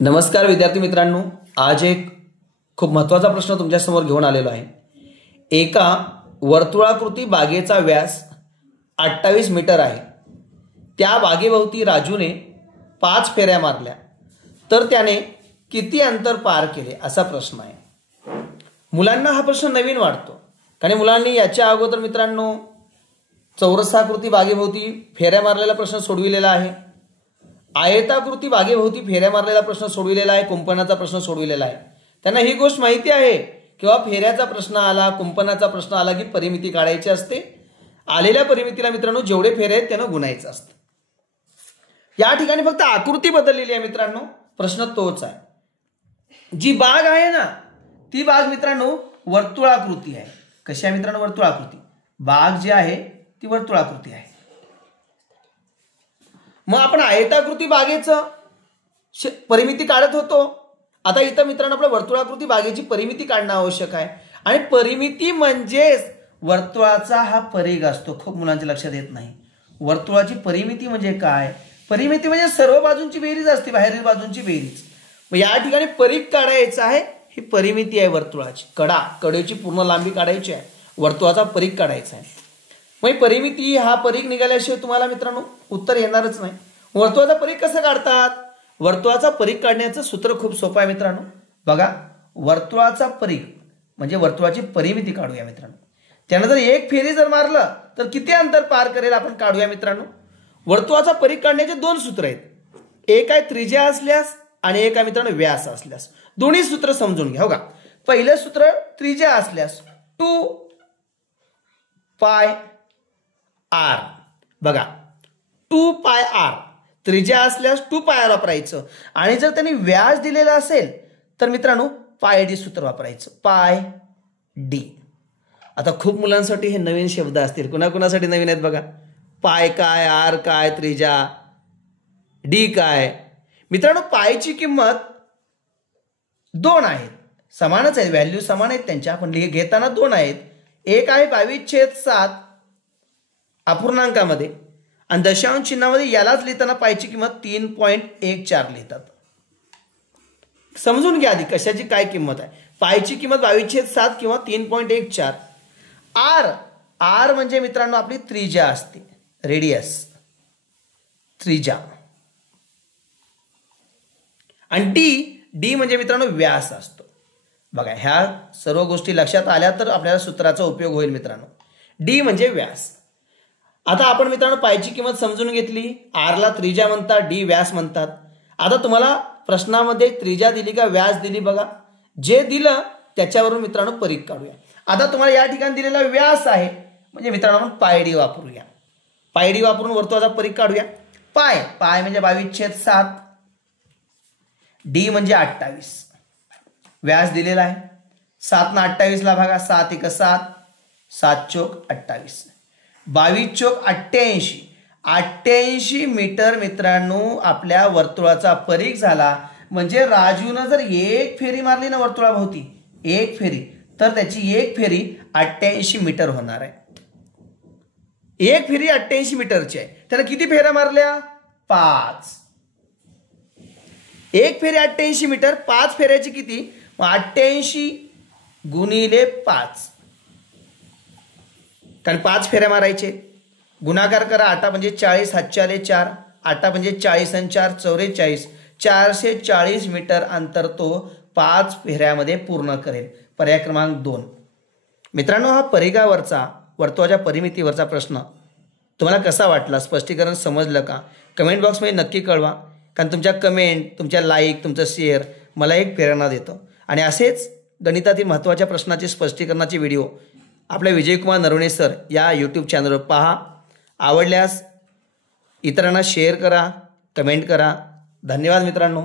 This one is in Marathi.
नमस्कार विद्यार्थी मित्रांनो, आज एक खूप महत्त्वाचा प्रश्न तुमच्यासमोर घेऊन आलेलो आहे। एका वर्तुळाकृती बागेचा व्यास 28 मीटर आहे। त्या बागेभोवती राजूने 5 फेऱ्या मारल्या तर त्याने किती अंतर पार केले असा प्रश्न आहे। मुलांना हा प्रश्न नवीन वाटतो कारण मुलांनी याच्या अगोदर मित्रांनो चौरसाकृती बागेभोवती फेऱ्या मारलेला प्रश्न सोडविलेला आहे, आयताकृती बागेभोवती फेऱ्या मारलेला प्रश्न सोडविलेला आहे, कुंपणाचा प्रश्न सोडविलेला आहे। त्यांना ही गोष्ट माहिती आहे किंवा फेऱ्याचा प्रश्न आला, कुंपणाचा प्रश्न आला की परिमिती काढायची असते। आलेल्या परिमितीला मित्रांनो जेवढे फेरे आहेत त्यानं गुणायचं असतं। या ठिकाणी फक्त आकृती बदललेली आहे मित्रांनो, प्रश्न तोच आहे। जी बाग आहे ना ती बाग मित्रांनो वर्तुळाकृती आहे। कशी आहे मित्रांनो? वर्तुळाकृती बाग जी आहे ती वर्तुळाकृती आहे। मग आपण आयताकृती बागेचं परिमिती काढत होतो, आता इथं मित्रांनो आपल्या वर्तुळाकृती बागेची परिमिती काढणं आवश्यक आहे। आणि परिमिती म्हणजेच वर्तुळाचा हा परिघ असतो। खूप मुलांच्या लक्षात येत नाही वर्तुळाची परिमिती म्हणजे काय। परिमिती म्हणजे सर्व बाजूंची बेरीज असते, बाहेरील बाजूंची बेरीज। मग या ठिकाणी परिघ काढायचा आहे, ही परिमिती आहे वर्तुळाची। कडेची पूर्ण लांबी काढायची आहे, वर्तुळाचा परिघ काढायचा आहे। मग परिमिती हा परिघ निघाल्याशिवाय तुम्हाला मित्रांनो उत्तर येणारच नाही। वर्तुळाचा परिघ कसं काढतात? वर्तुळाचा परिघ काढण्याचं सूत्र खूप सोपं आहे मित्रांनो। बघा, वर्तुळाचा परिघ म्हणजे वर्तुळाची परिमिती काढूया मित्रांनो। त्यानं जर एक फेरी जर मारलं तर किती अंतर पार करेल आपण काढूया मित्रांनो। वर्तुळाचा परिघ काढण्याचे दोन सूत्र आहेत, एक आहे त्रिज्या असल्यास आणि एक आहे मित्रांनो व्यास असल्यास। दोन्ही सूत्र समजून घ्या। हो का, पहिलं सूत्र त्रिज्या असल्यास 2 पाय r। बघा 2 पाय r त्रिज्या असल्यास 2 पाय r वापरायचं। आणि जर त्यांनी व्यास दिलेला असेल तर मित्रांनो पाय d सूत्र वापरायचं, पाय d। आता खूप मुलांसाठी हे नवीन शब्द असतील, कुणाकुणासाठी नवीन आहेत बघा। पाय काय, r काय, त्रिज्या d काय। मित्रांनो पायची किंमत 2 आहेत, समानच आहेत, व्हॅल्यू समान आहेत त्यांच्या, पण घेताना 2 आहेत। एक आहे 22/7 अपूर्णांकामध्ये आणि दशांश चिन्हामध्ये यालाच लिहिताना पायची किंमत 3.14 लिहितात। समजून घ्या आधी कशाची काय किंमत आहे। पायची किंमत 22/7 किंवा 3.14। r म्हणजे मित्रांनो आपली त्रिज्या असते, रेडियस त्रिज्या। आणि d म्हणजे मित्रांनो व्यास असतो। बघा ह्या सर्व गोष्टी लक्षात आल्या तर आपल्याला सूत्राचा उपयोग होईल मित्रांनो। d म्हणजे व्यास। आता आपण मित्रांनो पायची किंमत समजून घेतली, r ला त्रिज्या म्हणतात, d व्यास म्हणतात। आता तुम्हाला प्रश्नामध्ये त्रिज्या दिली का व्यास दिली बघा, जे दिलं त्याच्यावरून मित्रांनो परिघ काढूया। आता तुम्हाला या ठिकाणी दिलेला व्यास आहे म्हणजे मित्रांनो आपण पाय d वापरूया। पाय d वापरून वर्तुळाचा परिघ काढूया। पाय म्हणजे 22/7, d म्हणजे 28, व्यास दिलेला आहे। 7 ना 28 ला भागा, 7 × 7, 7 चोक 28, 22 चोक 88, 88 मीटर मित्रांनो आपल्या वर्तुळाचा परिघ झाला। म्हणजे राजूने जर एक फेरी मारली ना वर्तुळाभोवती, एक फेरी, तर त्याची एक फेरी 88 मीटर होणार आहे। एक फेरी 88 मीटरची आहे, त्याने किती फेऱ्या मारल्या? 5। एक फेरी 88 मीटर, 5 फेऱ्याची किती? 88 गुणिले 5, कारण 5 फेऱ्या मारायचे। गुणाकार करा, 8 म्हणजे 40, हातचे आले 4, 8 म्हणजे 40 आणि 4 44, 440 मीटर अंतर तो 5 फेऱ्यामध्ये पूर्ण करेल। पर्याय क्रमांक 2। मित्रांनो हा परिघावरचा वर्तुळाच्या परिमितीवरचा प्रश्न तुम्हाला कसा वाटला, स्पष्टीकरण समजलं का? कमेंट बॉक्समध्ये नक्की कळवा, कारण तुमच्या कमेंट, तुमच्या लाईक, तुमचं शेअर मला एक प्रेरणा देतं। आणि असेच गणितातील महत्त्वाच्या प्रश्नाचे स्पष्टीकरणाचे व्हिडिओ आपल्या विजयकुमार नरवणे सर या यूट्यूब चॅनलवर पहा। आवडल्यास इतरांना शेअर करा, कमेंट करा। धन्यवाद मित्रांनो।